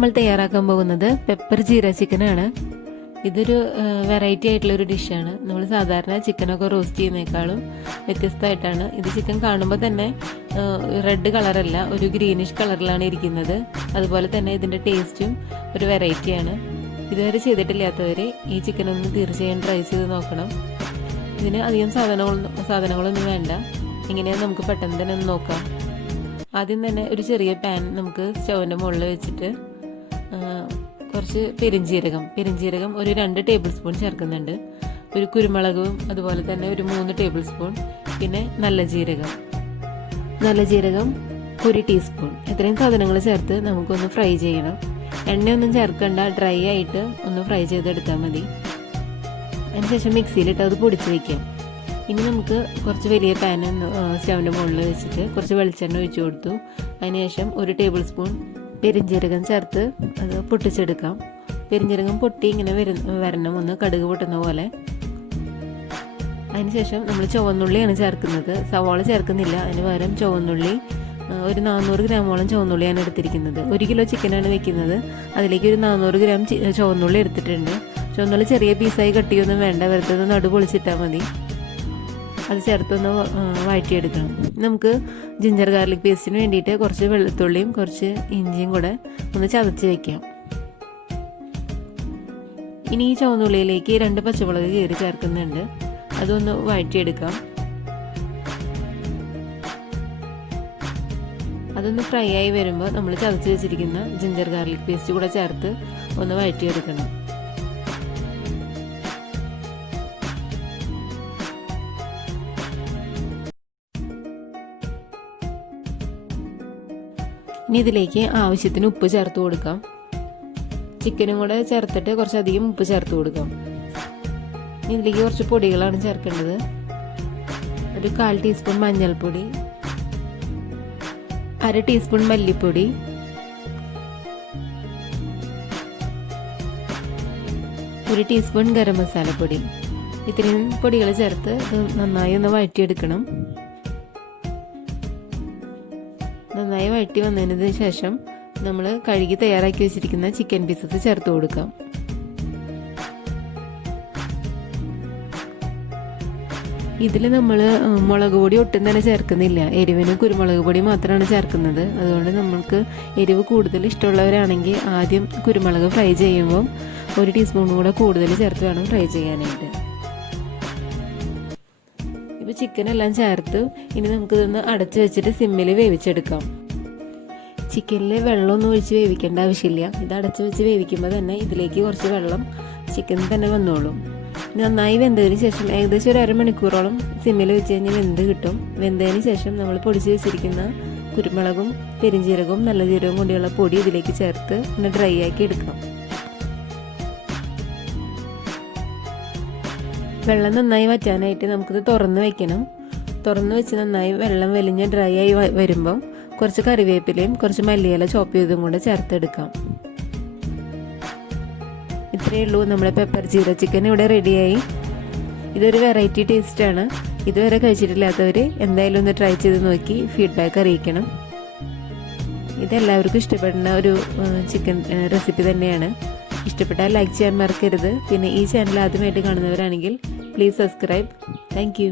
നമ്മൾ തയ്യാറാക്കാൻ പോകുന്നത് പെപ്പർ ജീര ചിക്കനാണ്. ഇതൊരു വെറൈറ്റി ആയിട്ടുള്ളൊരു ഡിഷാണ്. നമ്മൾ സാധാരണ ചിക്കനൊക്കെ റോസ്റ്റ് ചെയ്യുന്നേക്കാളും വ്യത്യസ്തമായിട്ടാണ് ഇത്. ചിക്കൻ കാണുമ്പോൾ തന്നെ റെഡ് കളറല്ല, ഒരു ഗ്രീനിഷ് കളറിലാണ് ഇരിക്കുന്നത്. അതുപോലെ തന്നെ ഇതിൻ്റെ ടേസ്റ്റും ഒരു വെറൈറ്റിയാണ്. ഇതുവരെ ചെയ്തിട്ടില്ലാത്തവർ ഈ ചിക്കനൊന്ന് തീർച്ചയായും ട്രൈ ചെയ്ത് നോക്കണം. ഇതിന് അധികം സാധനങ്ങളൊന്നും വേണ്ട. എങ്ങനെയാണെന്ന് നമുക്ക് പെട്ടെന്ന് തന്നെ ഒന്ന് നോക്കാം. ആദ്യം തന്നെ ഒരു ചെറിയ പാൻ നമുക്ക് സ്റ്റൗവിൻ്റെ മുകളിൽ വെച്ചിട്ട് കുറച്ച് പെരിഞ്ജീരകം ഒരു 2 ടേബിൾ സ്പൂൺ ചേർക്കുന്നുണ്ട്. ഒരു കുരുമുളകും അതുപോലെ തന്നെ ഒരു 3 ടേബിൾ സ്പൂൺ. പിന്നെ നല്ല ജീരകം 1 ടീസ്പൂൺ. ഇത്രയും സാധനങ്ങൾ ചേർത്ത് നമുക്കൊന്ന് ഫ്രൈ ചെയ്യണം. എണ്ണയൊന്നും ചേർക്കണ്ട, ഡ്രൈ ആയിട്ട് ഒന്ന് ഫ്രൈ ചെയ്തെടുത്താൽ മതി. അതിനുശേഷം മിക്സിയിലിട്ട് അത് പൊടിച്ച് വയ്ക്കാം. ഇനി നമുക്ക് കുറച്ച് വലിയ പാൻ സ്റ്റൗവിൻ്റെ മുകളിൽ വെച്ചിട്ട് കുറച്ച് വെളിച്ചെണ്ണ ഒഴിച്ചു കൊടുത്തു. അതിനുശേഷം 1 ടേബിൾ സ്പൂൺ പെരിഞ്ജീരകം ചേർത്ത് അത് പൊട്ടിച്ചെടുക്കാം. പെരിഞ്ജീരകം പൊട്ടി ഇങ്ങനെ വരണം, ഒന്ന് കടുക് പൊട്ടുന്ന പോലെ. അതിനുശേഷം നമ്മൾ ചുവന്നുള്ളിയാണ് ചേർക്കുന്നത്. സവാള ചേർക്കുന്നില്ല, അതിന് പകരം ചുവന്നുള്ളി ഒരു 400 ഗ്രാമോളം ചുവന്നുള്ളിയാണ് എടുത്തിരിക്കുന്നത്. 1 കിലോ ചിക്കനാണ് വെക്കുന്നത്. അതിലേക്ക് ഒരു 400 ഗ്രാം ചുവന്നുള്ളി എടുത്തിട്ടുണ്ട്. ചുവന്നുള്ളി ചെറിയ പീസായി കട്ടിയൊന്നും വേണ്ട, വെറുതെ നടു പൊളിച്ചിട്ടാൽ മതി. അത് ചേർത്തൊന്ന് വഴറ്റിയെടുക്കണം. നമുക്ക് ജിഞ്ചർ ഗാർലിക് പേസ്റ്റിന് വേണ്ടിയിട്ട് കുറച്ച് വെളുത്തുള്ളിയും കുറച്ച് ഇഞ്ചിയും കൂടെ ഒന്ന് ചതച്ച് വയ്ക്കാം. ഇനി ഈ ചുവന്നുള്ളിയിലേക്ക് 2 പച്ചമുളക് കീറി ചേർക്കുന്നുണ്ട്. അതൊന്ന് വഴറ്റിയെടുക്കാം. അതൊന്ന് ഫ്രൈ ആയി വരുമ്പോൾ നമ്മൾ ചതച്ച് വെച്ചിരിക്കുന്ന ജിഞ്ചർ ഗാർലിക് പേസ്റ്റ് കൂടെ ചേർത്ത് ഒന്ന് വഴറ്റിയെടുക്കണം. ഇനി ഇതിലേക്ക് ആവശ്യത്തിന് ഉപ്പ് ചേർത്ത് കൊടുക്കാം. ചിക്കനും കൂടെ ചേർത്തിട്ട് കുറച്ചധികം ഉപ്പ് ചേർത്ത് കൊടുക്കാം. ഇനി ഇതിലേക്ക് കുറച്ച് പൊടികളാണ് ചേർക്കേണ്ടത്. ഒരു 1/4 ടീസ്പൂൺ മഞ്ഞൾപ്പൊടി, 1/2 ടീസ്പൂൺ മല്ലിപ്പൊടി, 1 ടീസ്പൂൺ ഗരം മസാലപ്പൊടി. ഇത്രയും പൊടികൾ ചേർത്ത് ഇത് നന്നായി ഒന്ന് വഴറ്റിയെടുക്കണം. നന്നായി വഴറ്റി വന്നതിന് ശേഷം നമ്മൾ കഴുകി തയ്യാറാക്കി വെച്ചിരിക്കുന്ന ചിക്കൻ പീസസ് ചേർത്ത് കൊടുക്കാം. ഇതിൽ നമ്മൾ മുളക് പൊടി ഒട്ടും തന്നെ ചേർക്കുന്നില്ല. എരിവിന് കുരുമുളക് പൊടി മാത്രമാണ് ചേർക്കുന്നത്. അതുകൊണ്ട് നമ്മൾക്ക് എരിവ് കൂടുതൽ ഇഷ്ടമുള്ളവരാണെങ്കിൽ ആദ്യം കുരുമുളക് ഫ്രൈ ചെയ്യുമ്പം 1 ടീസ്പൂൺ കൂടെ കൂടുതൽ ചേർത്ത് വേണം ഫ്രൈ ചെയ്യാനായിട്ട്. ഇപ്പോൾ ചിക്കനെല്ലാം ചേർത്ത് ഇനി നമുക്കിതൊന്ന് അടച്ച് വെച്ചിട്ട് സിമ്മിൽ വേവിച്ചെടുക്കാം. ചിക്കനിൽ വെള്ളമൊന്നും ഒഴിച്ച് വേവിക്കേണ്ട ആവശ്യമില്ല. ഇത് അടച്ച് വെച്ച് വേവിക്കുമ്പോൾ തന്നെ ഇതിലേക്ക് കുറച്ച് വെള്ളം ചിക്കനിൽ തന്നെ വന്നോളും. നന്നായി വെന്തതിന് ശേഷം ഏകദേശം ഒരു അരമണിക്കൂറോളം സിമ്മിൽ വെച്ച് കഴിഞ്ഞാൽ വെന്ത് കിട്ടും. വെന്തതിന് ശേഷം നമ്മൾ പൊടിച്ച് വെച്ചിരിക്കുന്ന കുരുമുളകും പെരിഞ്ജീരകവും നല്ല ജീരകവും കൊണ്ടുള്ള പൊടി ഇതിലേക്ക് ചേർത്ത് ഒന്ന് ഡ്രൈ ആക്കി എടുക്കാം. വെള്ളം നന്നായി വറ്റാനായിട്ട് നമുക്കിത് തുറന്ന് വെക്കണം. തുറന്ന് വെച്ച് നന്നായി വെള്ളം വലിഞ്ഞ് ഡ്രൈ ആയി വരുമ്പം കുറച്ച് കറിവേപ്പിലയും കുറച്ച് മല്ലിയില ചോപ്പ് ചെയ്തും കൂടെ ചേർത്തെടുക്കാം. ഇത്രയേ ഉള്ളൂ, നമ്മുടെ പെപ്പർ ജീര ചിക്കൻ ഇവിടെ റെഡിയായി. ഇതൊരു വെറൈറ്റി ടേസ്റ്റാണ്. ഇതുവരെ കഴിച്ചിട്ടില്ലാത്തവർ എന്തായാലും ഒന്ന് ട്രൈ ചെയ്ത് നോക്കി ഫീഡ്ബാക്ക് അറിയിക്കണം. ഇതെല്ലാവർക്കും ഇഷ്ടപ്പെടുന്ന ഒരു ചിക്കൻ റെസിപ്പി തന്നെയാണ്. ഇഷ്ടപ്പെട്ടാൽ ലൈക്ക് ചെയ്യാൻ മറക്കരുത്. പിന്നെ ഈ ചാനൽ ആദ്യമായിട്ട് കാണുന്നവരാണെങ്കിൽ പ്ലീസ് സബ്സ്ക്രൈബ്. Thank you.